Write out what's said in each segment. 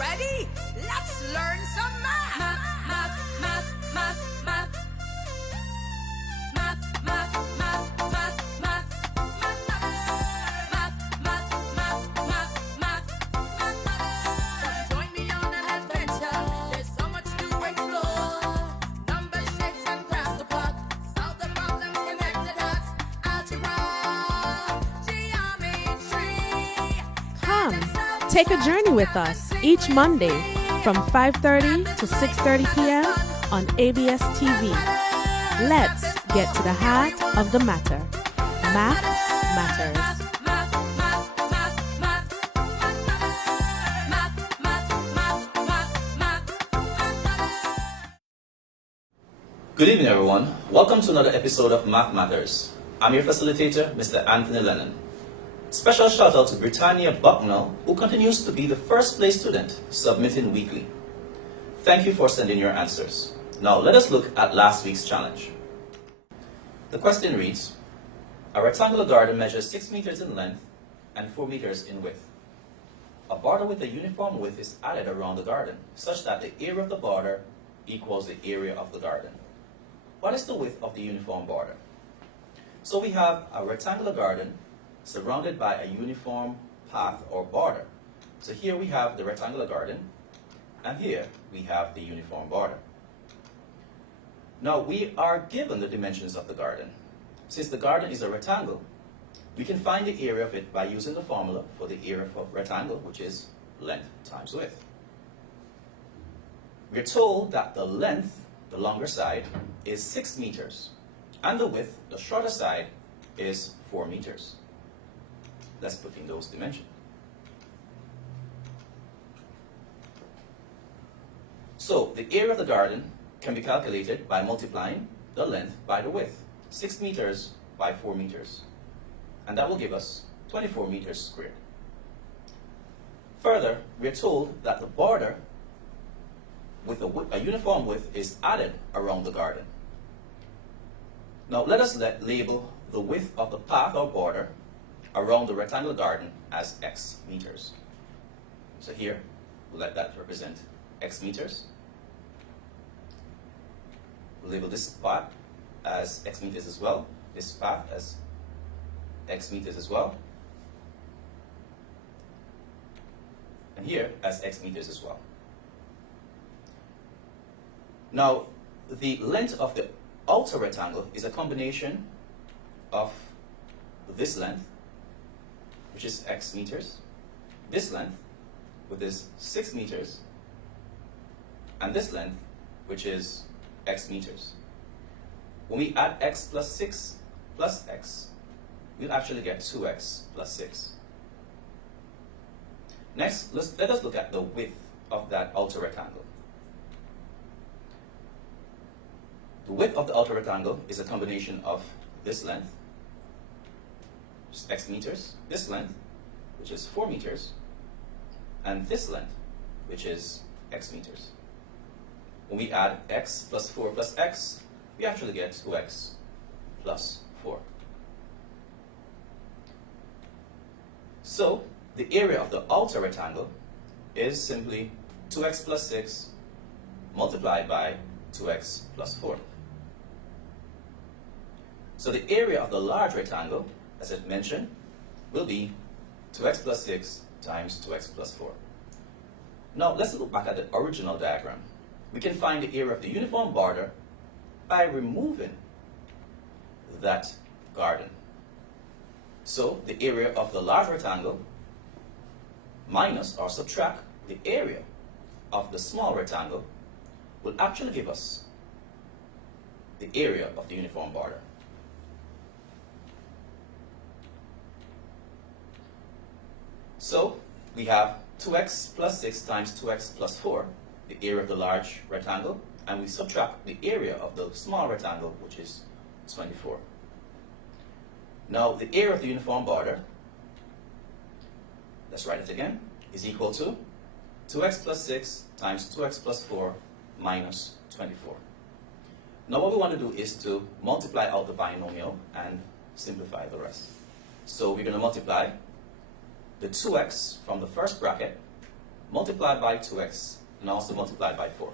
Ready? Let's learn some math. Math, math, math, math, math. Math, math, math, math, math. Math, math, math, math, math, math. Join me on an adventure. There's so much to explore. Numbers, shapes, and graphs to plot. Solve the problems, connect the dots. Algebra, geometry. Come, take a journey with us each Monday from 5:30 to 6:30 p.m. on ABS TV. Let's get to the heart of the matter. Math matters. Math, math, math, math. Math, math, math, math, math. Good evening, everyone. Welcome to another episode of Math Matters. I'm your facilitator, Mr. Anthony Lennon. Special shout out to Britannia Bucknell, who continues to be the first place student submitting weekly. Thank you for sending your answers. Now let us look at last week's challenge. The question reads, a rectangular garden measures 6 meters in length and 4 meters in width. A border with a uniform width is added around the garden, such that the area of the border equals the area of the garden. What is the width of the uniform border? So we have a rectangular garden surrounded by a uniform path or border. So here we have the rectangular garden, and here we have the uniform border. Now we are given the dimensions of the garden. Since the garden is a rectangle, we can find the area of it by using the formula for the area of a rectangle, which is length times width. We're told that the length, the longer side, is 6 meters, and the width, the shorter side, is 4 meters. Let's put in those dimensions. So the area of the garden can be calculated by multiplying the length by the width, 6 meters by 4 meters. And that will give us 24 meters squared. Further, we're told that the border with a uniform width is added around the garden. Now let us label the width of the path or border around the rectangular garden as x meters. So here, we'll let that represent x meters. We'll label this path as x meters as well, this path as x meters as well, and here as x meters as well. Now, the length of the outer rectangle is a combination of this length, which is x meters, this length, which is 6 meters, and this length, which is x meters. When we add x plus 6 plus x, we'll actually get 2x plus 6. Next, let us look at the width of that outer rectangle. The width of the outer rectangle is a combination of this length, which is x meters, this length, which is 4 meters, and this length, which is x meters. When we add x plus 4 plus x, we actually get 2x plus 4. So the area of the outer rectangle is simply 2x plus 6 multiplied by 2x plus 4. So the area of the large rectangle, as I mentioned, will be 2x plus 6 times 2x plus 4. Now let's look back at the original diagram. We can find the area of the uniform border by removing that garden. So the area of the large rectangle minus or subtract the area of the small rectangle will actually give us the area of the uniform border. So we have 2x plus 6 times 2x plus 4, the area of the large rectangle, and we subtract the area of the small rectangle, which is 24. Now the area of the uniform border, let's write it again, is equal to 2x plus 6 times 2x plus 4 minus 24. Now what we want to do is to multiply out the binomial and simplify the rest. So we're going to multiply the 2x from the first bracket multiplied by 2x and also multiplied by 4.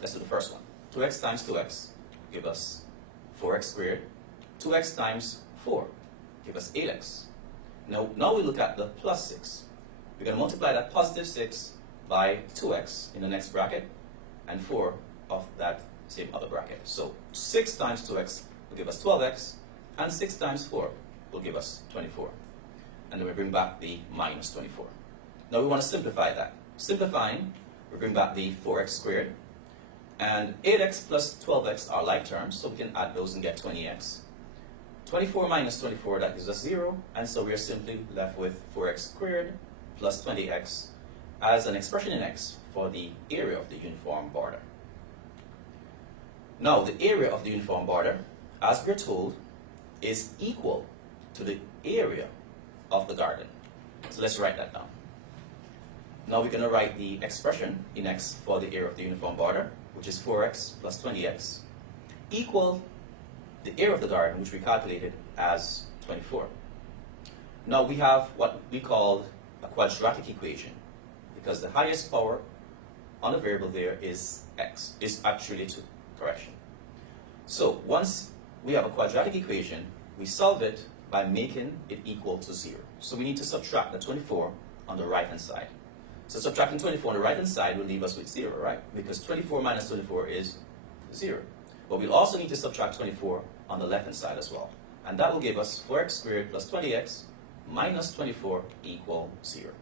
Let's do the first one. 2x times 2x give us 4x squared. 2x times 4 give us 8x. Now we look at the plus 6. We're going to multiply that positive 6 by 2x in the next bracket and 4 of that same other bracket. So 6 times 2x will give us 12x, and 6 times 4 will give us 24. And then we bring back the minus 24. Now we want to simplify that. Simplifying, we bring back the 4x squared, and 8x plus 12x are like terms, so we can add those and get 20x. 24 minus 24, that gives us 0, and so we are simply left with 4x squared plus 20x as an expression in x for the area of the uniform border. Now, the area of the uniform border, as we're told, is equal to the area of the garden. So let's write that down. Now we're going to write the expression in x for the area of the uniform border, which is 4x plus 20x, equal the area of the garden, which we calculated as 24. Now we have what we call a quadratic equation, because the highest power on the variable there is x, is actually 2, correction. So once we have a quadratic equation, we solve it by making it equal to 0. So we need to subtract the 24 on the right hand side. So subtracting 24 on the right hand side will leave us with 0, right? Because 24 minus 24 is 0. But we'll also need to subtract 24 on the left hand side as well. And that will give us 4x squared plus 20x minus 24 equal 0.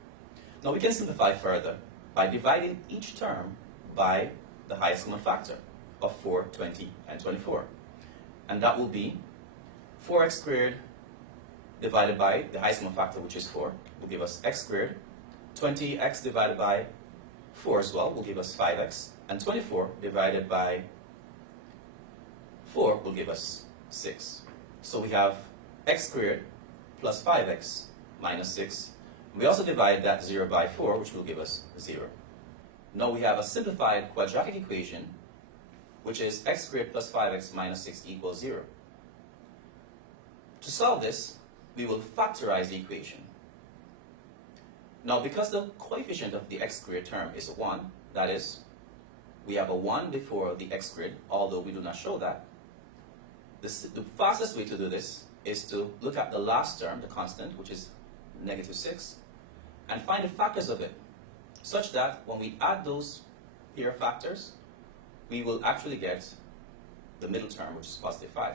Now we can simplify further by dividing each term by the highest common factor of 4, 20, and 24. And that will be 4x squared divided by the highest common factor, which is 4, will give us x squared. 20x divided by 4 as well will give us 5x. And 24 divided by 4 will give us 6. So we have x squared plus 5x minus 6. We also divide that 0 by 4, which will give us 0. Now we have a simplified quadratic equation, which is x squared plus 5x minus 6 equals 0. To solve this, we will factorize the equation. Now, because the coefficient of the x squared term is 1, that is, we have a 1 before the x squared, although we do not show that, the fastest way to do this is to look at the last term, the constant, which is negative 6, and find the factors of it, such that when we add those pair factors, we will actually get the middle term, which is positive 5.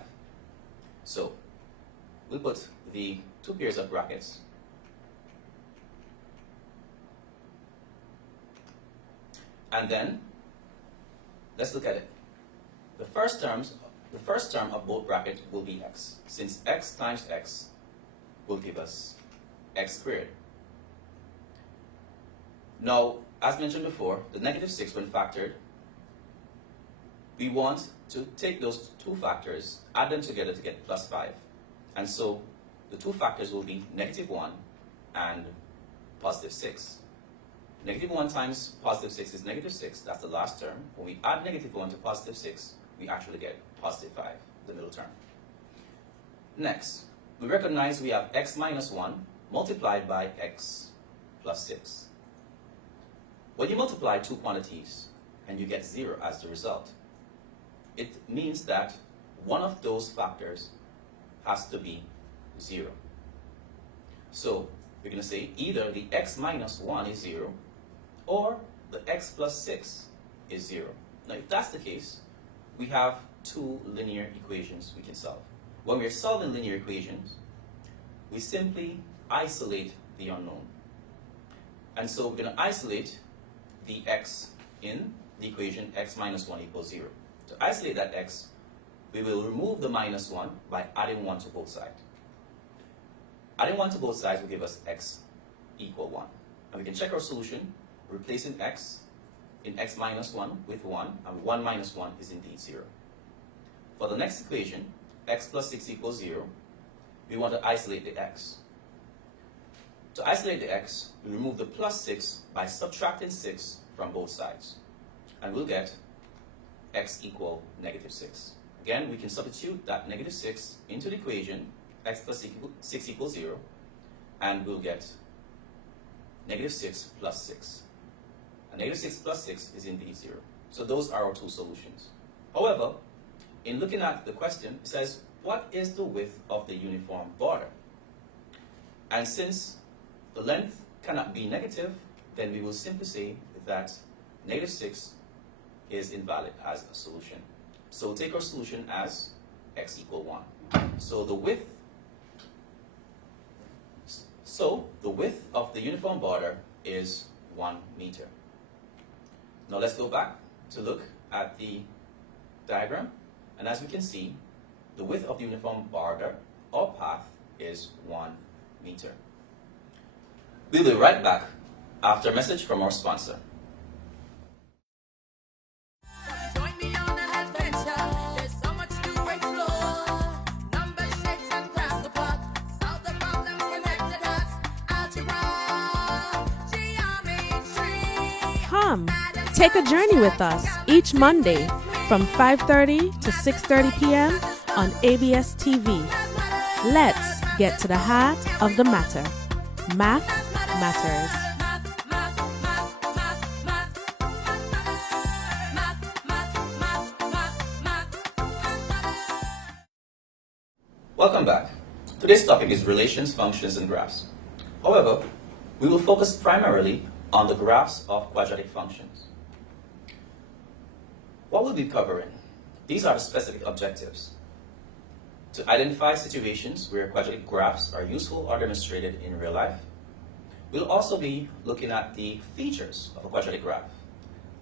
So we'll put the two pairs of brackets, and then let's look at it. The first term of both brackets will be x, since x times x will give us x squared. Now, as mentioned before, the negative 6, when factored, we want to take those two factors, add them together to get plus 5. And so the two factors will be negative 1 and positive 6. Negative 1 times positive 6 is negative 6. That's the last term. When we add negative 1 to positive 6, we actually get positive 5, the middle term. Next, we recognize we have x minus 1 multiplied by x plus 6. When you multiply two quantities and you get 0 as the result, it means that one of those factors has to be 0. So we're going to say either the x minus 1 is 0 or the x plus 6 is 0. Now, if that's the case, we have two linear equations we can solve. When we're solving linear equations, we simply isolate the unknown. And so we're going to isolate the x in the equation x minus 1 equals 0. To isolate that x, we will remove the minus 1 by adding 1 to both sides. Adding 1 to both sides will give us x equal 1. And we can check our solution, replacing x in x minus 1 with 1, and 1 minus 1 is indeed 0. For the next equation, x plus 6 equals 0, we want to isolate the x. To isolate the x, we remove the plus 6 by subtracting 6 from both sides. And we'll get x equal negative 6. Again, we can substitute that negative 6 into the equation, x plus 6 equals 0, and we'll get negative 6 plus 6. and negative 6 plus 6 is indeed 0. So those are our two solutions. However, in looking at the question, it says, what is the width of the uniform border? And since the length cannot be negative, then we will simply say that negative 6 is invalid as a solution. So we'll take our solution as x equal 1. So the width of the uniform border is 1 meter. Now let's go back to look at the diagram. And as we can see, the width of the uniform border or path is 1 meter. We'll be right back after a message from our sponsor. Join me on an adventure. There's so much to explore. Numbers, shapes, and graphs to plot. Solve the problems, connect the dots. Algebra, geometry. Come, take a journey with us each Monday from 5:30 to 6:30 p.m. on ABS TV. Let's get to the heart of the matter. Math matters. Welcome back. Today's topic is relations, functions, and graphs. However, we will focus primarily on the graphs of quadratic functions. What we'll be covering? These are the specific objectives. To identify situations where quadratic graphs are useful or demonstrated in real life. We'll also be looking at the features of a quadratic graph.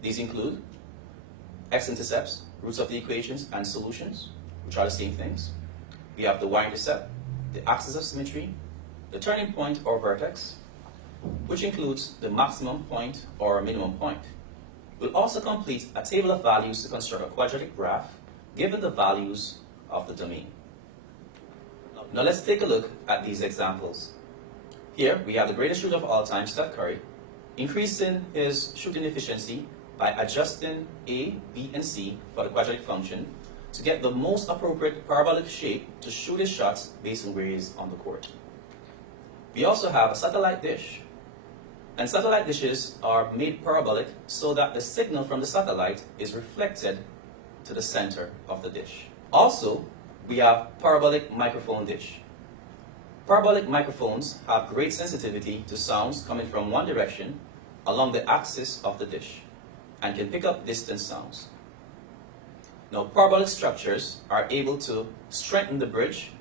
These include x-intercepts, roots of the equations, and solutions, which are the same things. We have the y-intercept, the axis of symmetry, the turning point or vertex, which includes the maximum point or minimum point. We'll also complete a table of values to construct a quadratic graph given the values of the domain. Now let's take a look at these examples. Here we have the greatest shooter of all time, Steph Curry, increasing his shooting efficiency by adjusting A, B, and C for the quadratic function to get the most appropriate parabolic shape to shoot his shots based on where he is on the court. We also have a satellite dish. And satellite dishes are made parabolic so that the signal from the satellite is reflected to the center of the dish. Also, we have parabolic microphone dish. Parabolic microphones have great sensitivity to sounds coming from one direction along the axis of the dish and can pick up distant sounds. Now, parabolic structures are able to strengthen the bridge,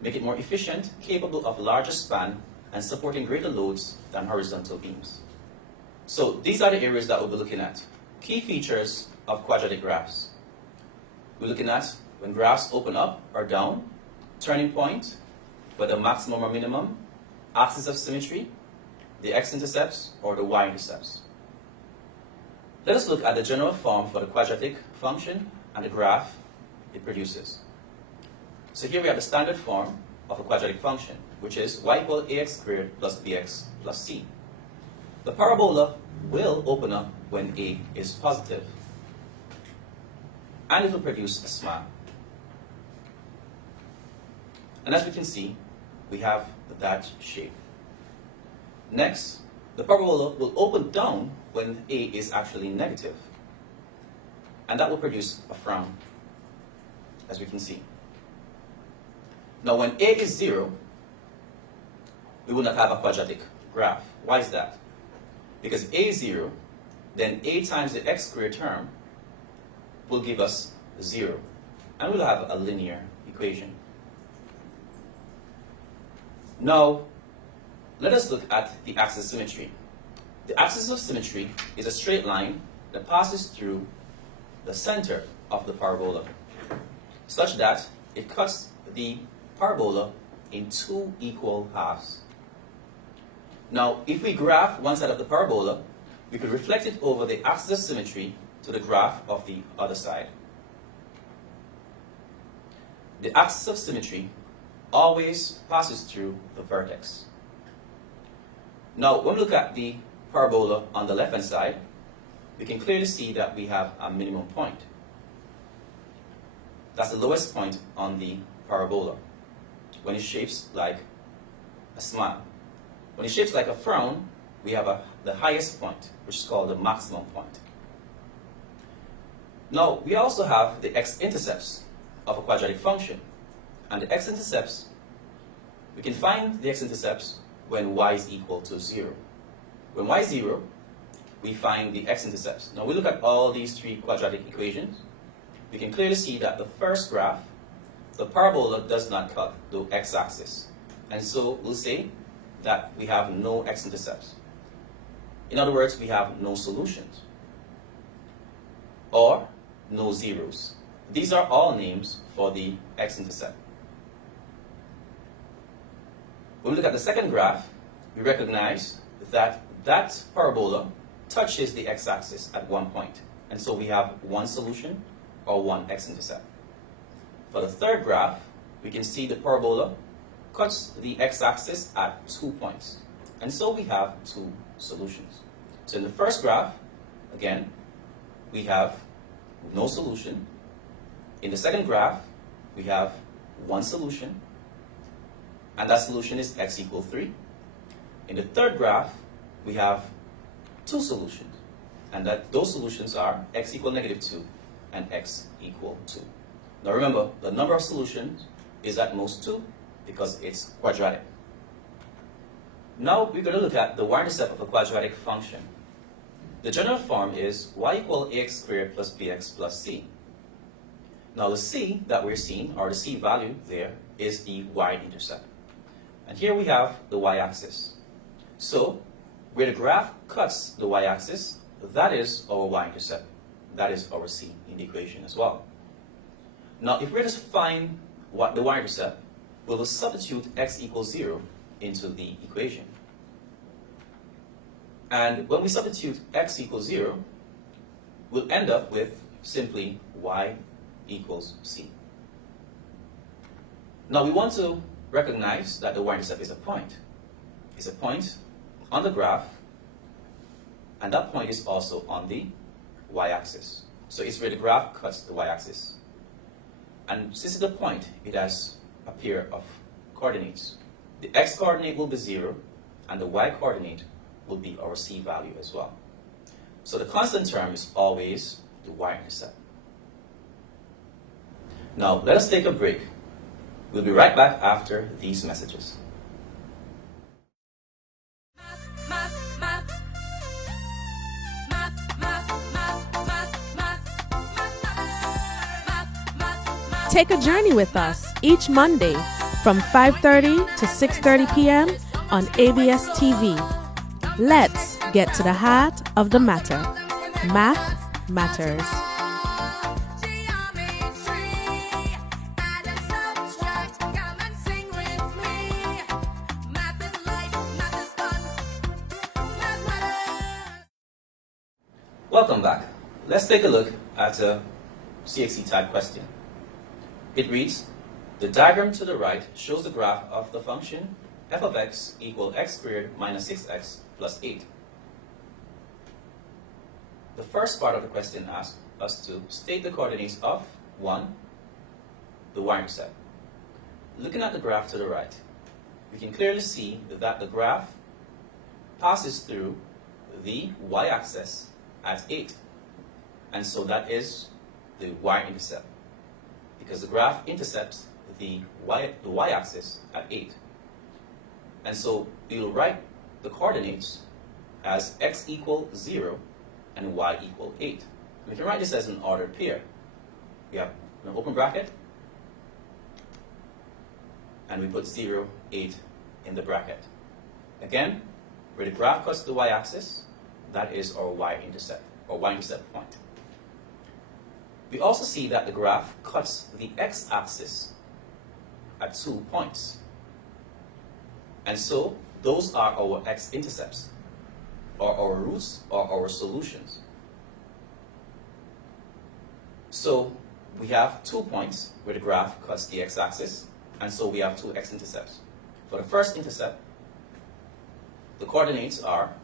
make it more efficient, capable of larger span, and supporting greater loads than horizontal beams. So these are the areas that we'll be looking at. Key features of quadratic graphs. We're looking at when graphs open up or down, turning point, whether maximum or minimum, axis of symmetry, the x-intercepts or the y-intercepts. Let us look at the general form for the quadratic function and the graph it produces. So here we have the standard form of a quadratic function, which is y equals ax squared plus bx plus c. The parabola will open up when a is positive, and it will produce a smile. And as we can see, we have that shape. Next, the parabola will open down when a is actually negative, and that will produce a frown, as we can see. Now, when a is 0, we will not have a quadratic graph. Why is that? Because a is 0, then a times the x squared term will give us 0, and we'll have a linear equation. Now, let us look at the axis of symmetry. The axis of symmetry is a straight line that passes through the center of the parabola, such that it cuts the parabola in 2 equal halves. Now, if we graph one side of the parabola, we could reflect it over the axis of symmetry to the graph of the other side. The axis of symmetry always passes through the vertex. Now, when we look at the parabola on the left-hand side, we can clearly see that we have a minimum point. That's the lowest point on the parabola, when it shapes like a smile. When it shapes like a frown, we have the highest point, which is called the maximum point. Now, we also have the x-intercepts of a quadratic function. And the x-intercepts, we can find the x-intercepts when y is equal to 0. When y is 0, we find the x-intercepts. Now, we look at all these three quadratic equations. We can clearly see that the first graph, the parabola does not cut the x-axis. And so we'll say that we have no x-intercepts. In other words, we have no solutions or no zeros. These are all names for the x-intercept. When we look at the second graph, we recognize that that parabola touches the x-axis at one point. And so we have one solution or one x-intercept. For the third graph, we can see the parabola cuts the x-axis at 2 points. And so we have two solutions. So in the first graph, again, we have no solution. In the second graph, we have one solution, and that solution is x equals 3. In the third graph, we have two solutions, and those solutions are x equals -2 and x equals 2. Now remember, the number of solutions is at most 2 because it's quadratic. Now we're going to look at the y-intercept of a quadratic function. The general form is y equals ax squared plus bx plus c. Now the c that we're seeing, or the c value there, is the y-intercept. And here we have the y-axis. So where the graph cuts the y-axis, that is our y-intercept. That is our c in the equation as well. Now if we're to find what the y-intercept, we will substitute x equals 0 into the equation. And when we substitute x equals 0, we'll end up with simply y equals c. Now we want to recognize that the y-intercept is a point. It's a point on the graph, and that point is also on the y-axis. So it's where the graph cuts the y-axis. And since it's a point, it has a pair of coordinates. The x-coordinate will be 0, and the y-coordinate will be our c value as well. So the constant term is always the y-intercept. Now, let us take a break. We'll be right back after these messages. Take a journey with us each Monday from 5:30 to 6:30 p.m. on ABS TV. Let's get to the heart of the matter. Math matters. Welcome back. Let's take a look at a CXC type question. It reads, the diagram to the right shows the graph of the function f of x equals x squared minus 6x plus 8. The first part of the question asks us to state the coordinates of 1, the y-intercept. Looking at the graph to the right, we can clearly see that the graph passes through the y-axis at 8. And so that is the y-intercept, because the graph intercepts the y-axis at 8. And so we will write the coordinates as x equals 0 and y equals 8. And we can write this as an ordered pair. We have an open bracket, and we put 0, 8 in the bracket. Again, where the graph cuts the y-axis, that is our y-intercept, or y-intercept point. We also see that the graph cuts the x-axis at 2 points. And so those are our x-intercepts, or our roots, or our solutions. So we have 2 points where the graph cuts the x-axis, and so we have 2 x-intercepts. For the first intercept, the coordinates are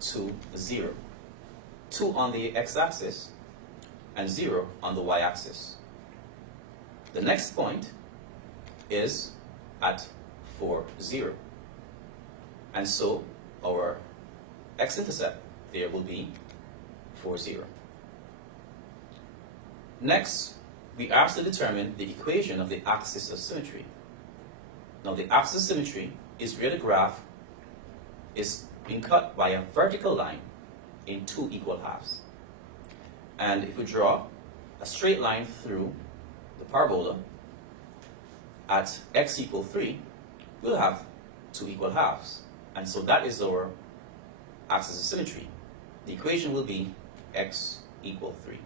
2, 0. 2 on the x-axis and 0 on the y-axis. The next point is at 4, 0. And so our x-intercept there will be 4, 0. Next, we are asked to determine the equation of the axis of symmetry. Now, the axis of symmetry is where the graph is being cut by a vertical line in 2 equal halves. And if we draw a straight line through the parabola at x equals 3, we'll have 2 equal halves. And so that is our axis of symmetry. The equation will be x equals 3.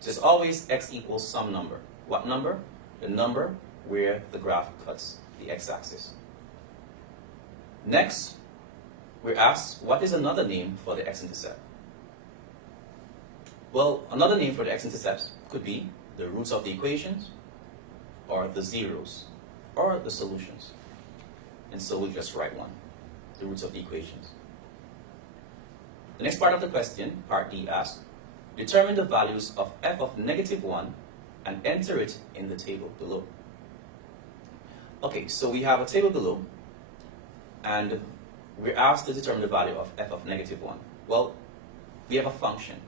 So it's always x equals some number. What number? The number where the graph cuts the x-axis. Next, we're asked, what is another name for the x-intercept? Well, another name for the x-intercepts could be the roots of the equations, or the zeros, or the solutions. And so we'll just write one, the roots of the equations. The next part of the question, part D, asks, determine the values of f of -1 and enter it in the table below. Okay, so we have a table below, and we're asked to determine the value of f of -1. Well, we have a function,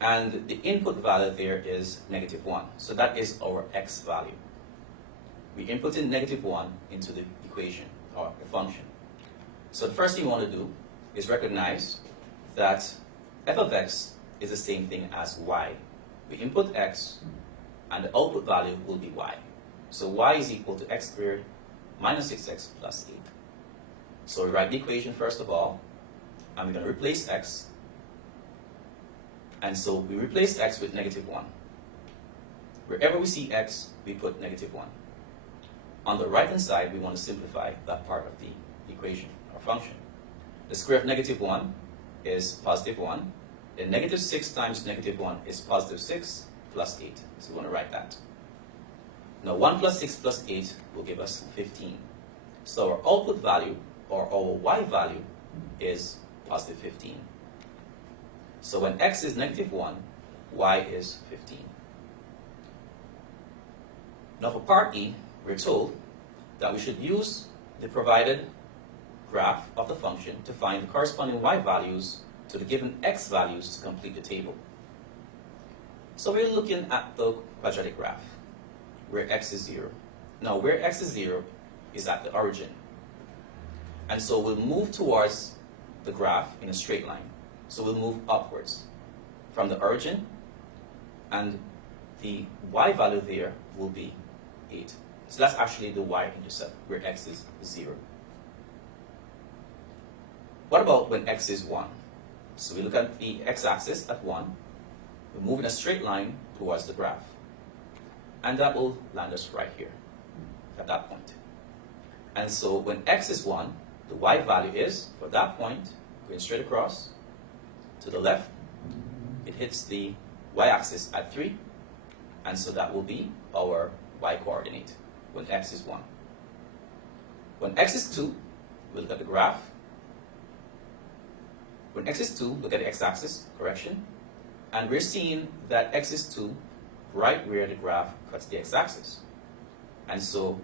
and the input value there is -1. So that is our x value. We input in -1 into the equation, or the function. So the first thing we want to do is recognize that f of x is the same thing as y. We input x, and the output value will be y. So y is equal to x squared minus 6x plus 8. So we write the equation first of all, and we're going to replace x. And so we replace x with -1. Wherever we see x, we put -1. On the right-hand side, we want to simplify that part of the equation, or function. The square of -1 is +1. And -6 times -1 is +6 plus 8. So we want to write that. Now 1 plus 6 plus 8 will give us 15. So our output value, or our y value, is +15. So when x is -1, y is 15. Now for part E, we're told that we should use the provided graph of the function to find the corresponding y values to the given x values to complete the table. So we're looking at the quadratic graph, where x is 0. Now, where x is 0 is at the origin. And so we'll move towards the graph in a straight line. So we'll move upwards from the origin, and the y value there will be 8. So that's actually the y-intercept, where x is 0. What about when x is 1? So we look at the x-axis at 1. We move in a straight line towards the graph. And that will land us right here, at that point. And so when x is 1, the y value is, for that point, going straight across to the left, it hits the y-axis at 3. And so that will be our y-coordinate when x is 1. When x is 2, we look at the graph. When x is 2, look at the x-axis, correction. And we're seeing that x is 2 right where the graph cuts the x-axis. And so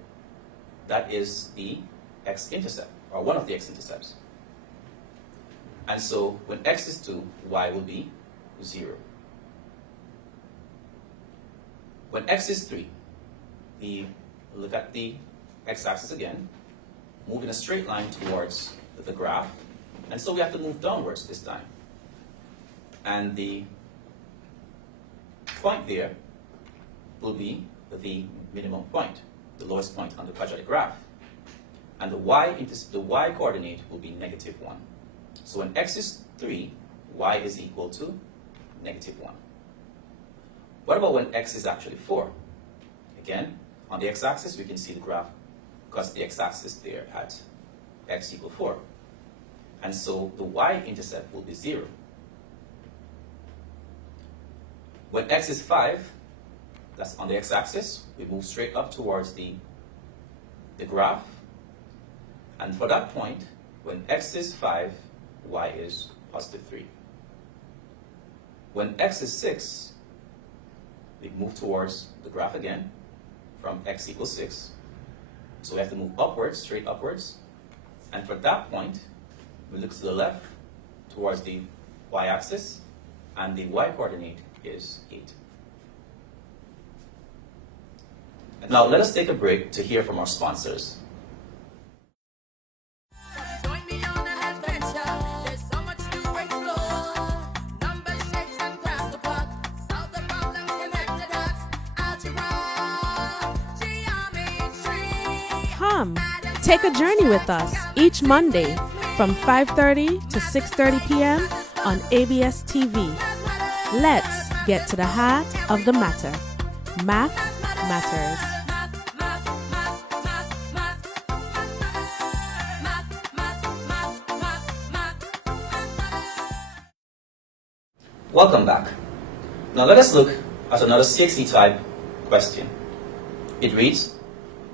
that is the x-intercept, or one of the x-intercepts. And so when x is 2, y will be 0. When x is 3, we look at the x-axis again, move in a straight line towards the graph. And so we have to move downwards this time. And the point there will be the minimum point, the lowest point on the quadratic graph. And the y coordinate will be -1. So when x is 3, y is equal to -1. What about when x is actually 4? Again, on the x-axis, we can see the graph cuts the x-axis there at x equals 4. And so the y-intercept will be 0. When x is 5, that's on the x-axis, we move straight up towards the graph. And for that point, when x is 5, y is +3. When x is 6, we move towards the graph again from x equals 6. So we have to move upwards, straight upwards. And for that point, we look to the left, towards the y-axis, and the y-coordinate is 8. Now let us take a break to hear from our sponsors. Join me on an adventure. There's so much to explore. Numbers, shapes, and crafts to plot. Solve the problems, connect the dots. Algebra, geometry. Come, take a journey with us each Monday from 5:30 to 6:30 p.m. on ABS TV. Let's get to the heart of the matter. Math matters. Welcome back. Now let us look at another CXC type question. It reads,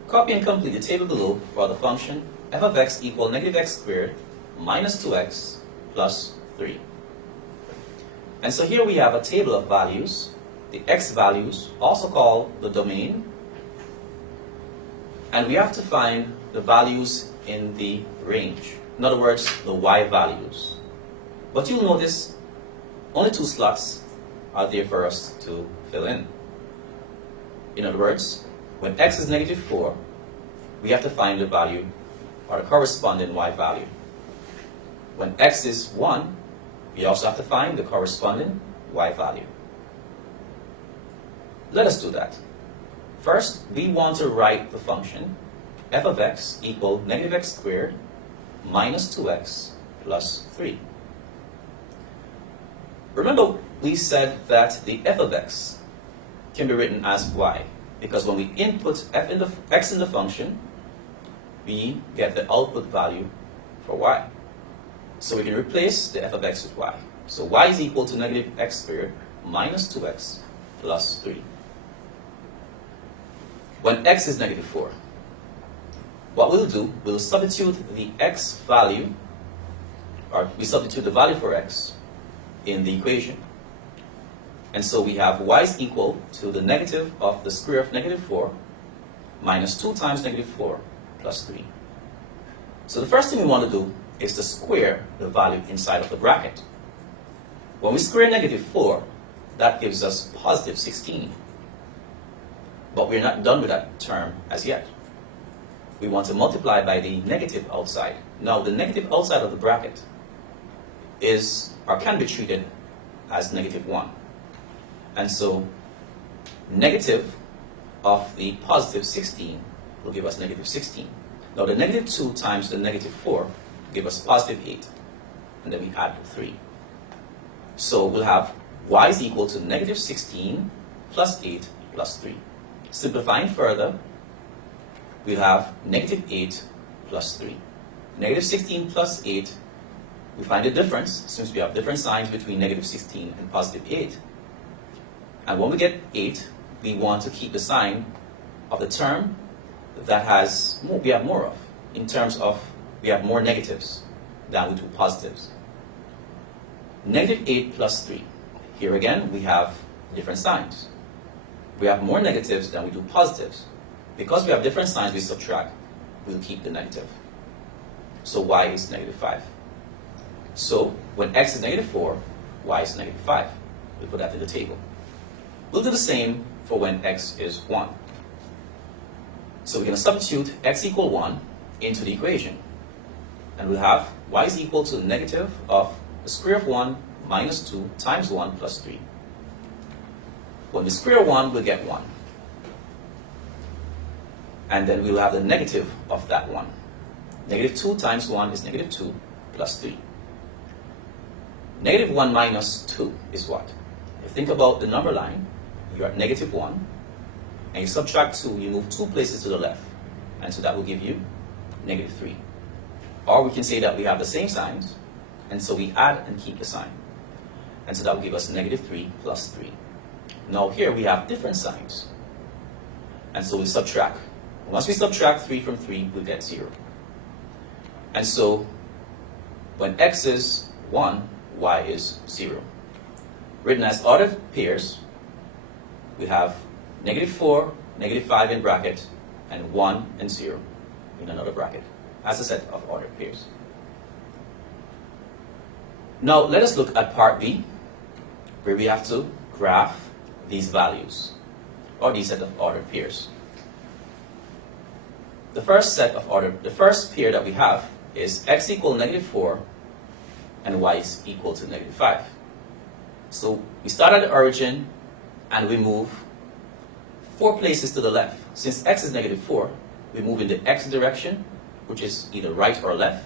copy and complete the table below for the function f of x equal negative x squared minus 2x plus 3. And so here we have a table of values, the x values, also called the domain, and we have to find the values in the range. In other words, the y values. But you'll notice only 2 slots are there for us to fill in. In other words, when x is negative 4, we have to find the value or the corresponding y value. When x is 1, we also have to find the corresponding y value. Let us do that. First, we want to write the function f of x equal negative x squared minus 2x plus 3. Remember, we said that the f of x can be written as y, because when we input x in the function, we get the output value for y. So we can replace the f of x with y. So y is equal to negative x squared minus 2x plus 3. When x is negative 4, what we'll do, we'll substitute the x value, or we substitute the value for x in the equation. And so we have y is equal to the negative of the square of negative 4 minus 2 times negative 4 plus 3. So the first thing we want to do is to square the value inside of the bracket. When we square negative 4, that gives us positive 16. But we're not done with that term as yet. We want to multiply by the negative outside. Now the negative outside of the bracket is, or can be treated as negative 1. And so negative of the positive 16 will give us negative 16. Now the negative 2 times the negative 4 give us positive 8. And then we add 3. So we'll have y is equal to negative 16 plus 8 plus 3. Simplifying further, we'll have negative 8 plus 3. Negative 16 plus 8, we find a difference since we have different signs between negative 16 and positive 8. And when we get 8, we want to keep the sign of the term that has more, we have more of, in terms of we have more negatives than we do positives. Negative 8 plus 3. Here again, we have different signs. We have more negatives than we do positives. Because we have different signs, we subtract. We'll keep the negative. So y is negative 5. So when x is negative 4, y is negative 5. We'll put that in the table. We'll do the same for when x is 1. So we're going to substitute x equal 1 into the equation. And we'll have y is equal to the negative of the square of 1 minus 2 times 1 plus 3. When we square 1, we'll get 1. And then we'll have the negative of that 1. Negative 2 times 1 is negative 2 plus 3. Negative 1 minus 2 is what? If you think about the number line, you're at negative 1, and you subtract 2, you move 2 places to the left. And so that will give you negative 3. Or we can say that we have the same signs, and so we add and keep the sign. And so that will give us negative 3 plus 3. Now here we have different signs. And so we subtract. Once we subtract 3 from 3, we get 0. And so when x is 1, y is 0. Written as ordered pairs, we have negative 4, negative 5 in bracket, and 1 and 0 in another bracket, as a set of ordered pairs. Now let us look at part B, where we have to graph these values, or these set of ordered pairs. The first pair that we have is x equal -4 and y is equal to -5. So we start at the origin and we move 4 places to the left. Since x is -4, we move in the x direction, which is either right or left.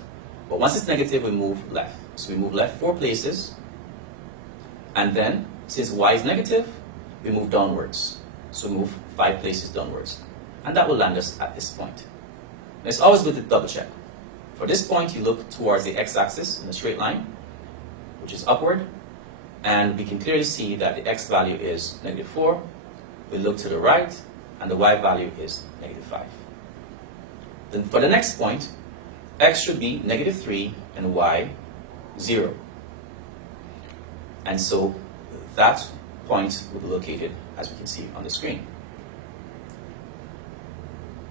But once it's negative, we move left. So we move left 4 places. And then, since y is negative, we move downwards. So we move 5 places downwards. And that will land us at this point. Now, it's always good to double check. For this point, you look towards the x-axis in a straight line, which is upward. And we can clearly see that the x value is -4. We look to the right, and the y value is -5. Then for the next point, x should be -3 and y 0. And so that point will be located, as we can see on the screen.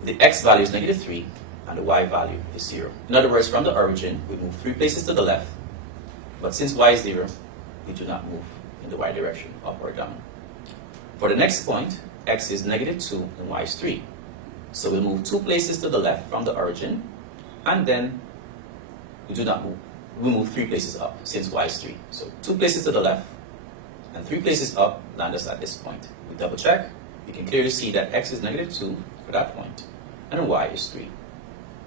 The x value is -3 and the y value is 0. In other words, from the origin, we move 3 places to the left, but since y is 0, we do not move in the y direction, up or down. For the next point, x is -2 and y is 3. So we'll move 2 places to the left from the origin, and then we do not move. We move 3 places up, since y is 3. So 2 places to the left, and 3 places up land us at this point. We double check. We can clearly see that x is -2 for that point, and y is 3.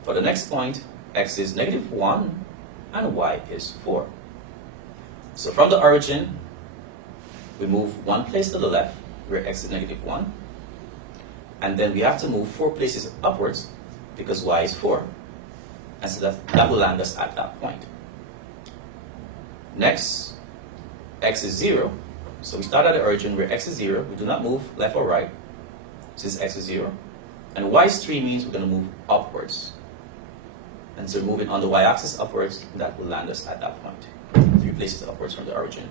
For the next point, x is -1, and y is 4. So from the origin, we move 1 place to the left, where x is -1, and then we have to move 4 places upwards, because y is 4, and so that will land us at that point. Next, x is 0, so we start at the origin where x is 0, we do not move left or right, since x is 0, and y is 3 means we're going to move upwards. And so moving on the y-axis upwards, that will land us at that point, 3 places upwards from the origin.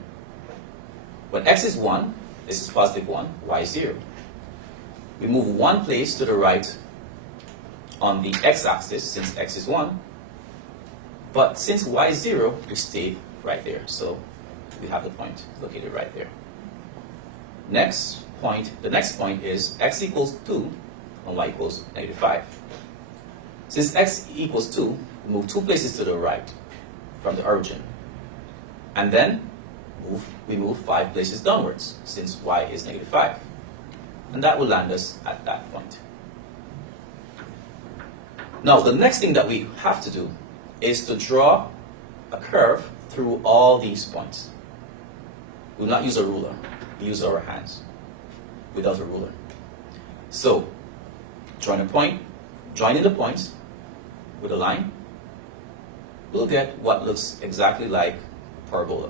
When x is 1, this is +1, y is 0. We move 1 place to the right on the x-axis, since x is 1, but since y is 0, we stay right there. So we have the point located right there. The next point is x equals 2 and y equals -5. Since x equals 2, we move 2 places to the right from the origin. And then we move 5 places downwards, since y is -5. And that will land us at that point. Now, the next thing that we have to do is to draw a curve through all these points. We will not use a ruler. We use our hands without a ruler. So, joining the points with a line, we'll get what looks exactly like parabola.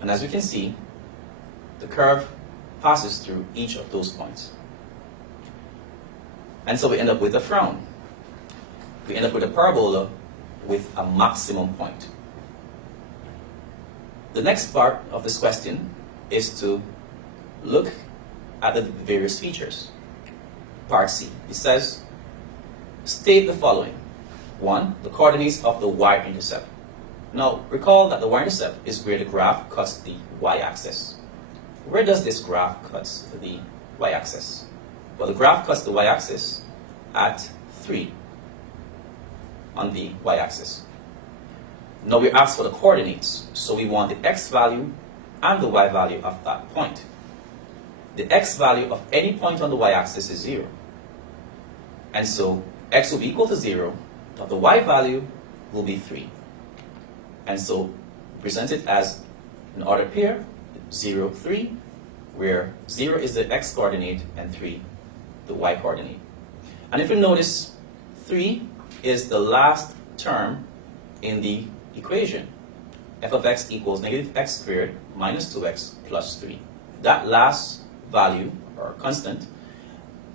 And as we can see, the curve passes through each of those points. And so we end up with a frown. We end up with a parabola with a maximum point. The next part of this question is to look at the various features. Part C. It says, state the following. 1. The coordinates of the y-intercept. Now, recall that the y-intercept is where the graph cuts the y-axis. Where does this graph cut the y-axis? Well, the graph cuts the y-axis at 3 on the y-axis. Now we asked for the coordinates, so we want the x value and the y value of that point. The x value of any point on the y-axis is 0. And so x will be equal to 0, but the y value will be 3. And so present it as an ordered pair, 0, 3, where 0 is the x coordinate and 3 the y coordinate. And if you notice, 3 is the last term in the equation. F of x equals -x squared minus 2x plus 3. That last value, or constant,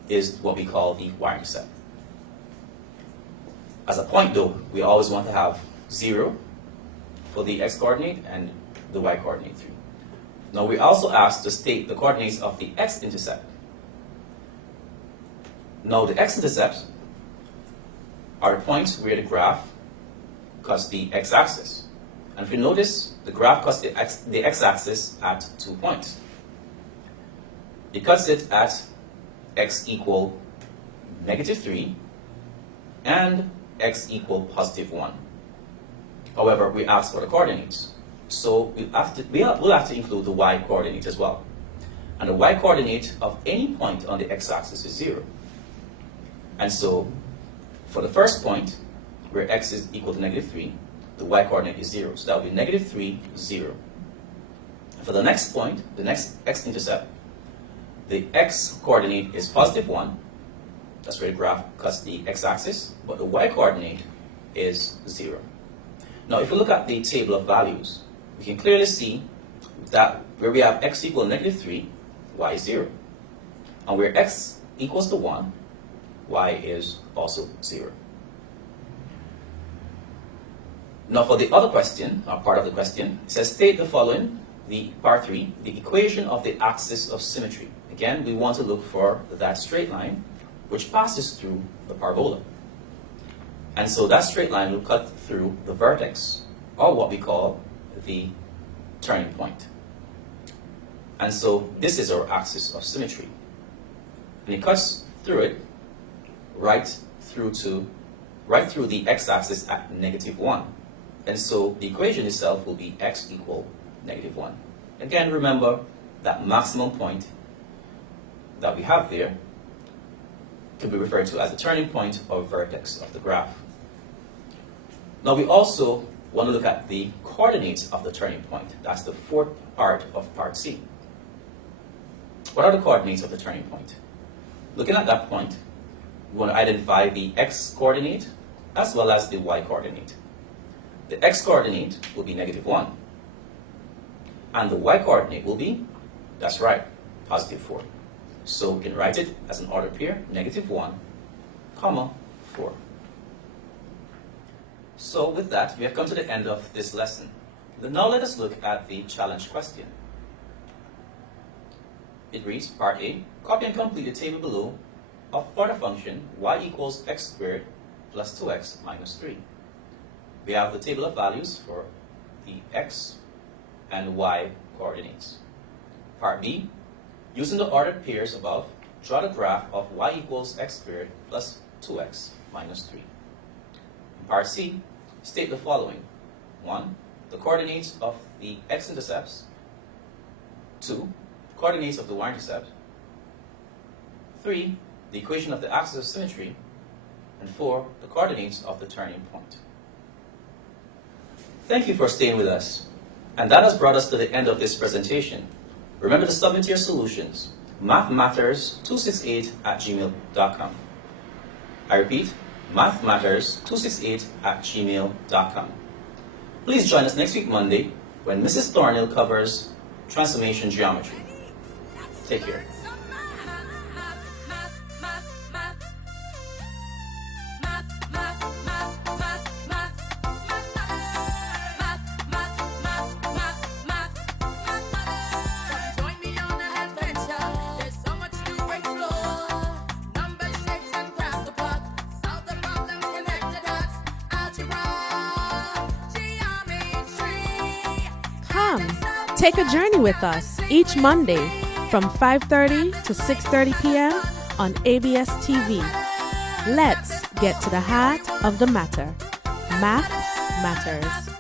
is what we call the y-intercept. As a point though, we always want to have 0 for the x coordinate and the y coordinate 3. Now we also asked to state the coordinates of the x-intercept. Now the x-intercepts are the points where the graph cuts the x-axis. And if you notice, the graph cuts the x-axis at 2 points. It cuts it at x equal -3 and x equal +1. However, we asked for the coordinates, so we'll have to include the y coordinate as well. And the y coordinate of any point on the x-axis is 0. And so, for the first point, where x is equal to -3, the y coordinate is 0. So that will be -3, 0. And for the next point, the next x-intercept, the x coordinate is +1. That's where the graph cuts the x-axis, but the y coordinate is 0. Now, if we look at the table of values, we can clearly see that where we have x equal -3, y is 0. And where x equals to 1, y is also 0. Now, for the other question, or part of the question, it says state the following, the part 3, the equation of the axis of symmetry. Again, we want to look for that straight line which passes through the parabola. And so that straight line will cut through the vertex, or what we call the turning point. And so this is our axis of symmetry. And it cuts through it right through the x-axis at -1. And so the equation itself will be x equal -1. Again, remember that maximum point that we have there can be referred to as the turning point or vertex of the graph. Now we also want to look at the coordinates of the turning point. That's the fourth part of part C. What are the coordinates of the turning point? Looking at that point, we want to identify the x coordinate as well as the y coordinate. The x coordinate will be -1. And the y coordinate will be, that's right, +4. So we can write it as an ordered pair, -1, 4. So with that, we have come to the end of this lesson. Now let us look at the challenge question. It reads, part A, copy and complete the table below for the function y equals x squared plus 2x minus 3. We have the table of values for the x and y coordinates. Part B, using the ordered pairs above, draw the graph of y equals x squared plus 2x minus 3. In part C, state the following. 1. The coordinates of the x-intercepts. 2. Coordinates of the y-intercept. 3. The equation of the axis of symmetry. And 4. The coordinates of the turning point. Thank you for staying with us. And that has brought us to the end of this presentation. Remember to submit your solutions, mathmatters268@gmail.com. I repeat, mathmatters268@gmail.com. Please join us next week Monday when Mrs. Thornhill covers transformation geometry. Take care. Come, take a journey with us each Monday from 5:30 to 6:30 p.m. on ABS TV. Let's get to the heart of the matter. Math matters.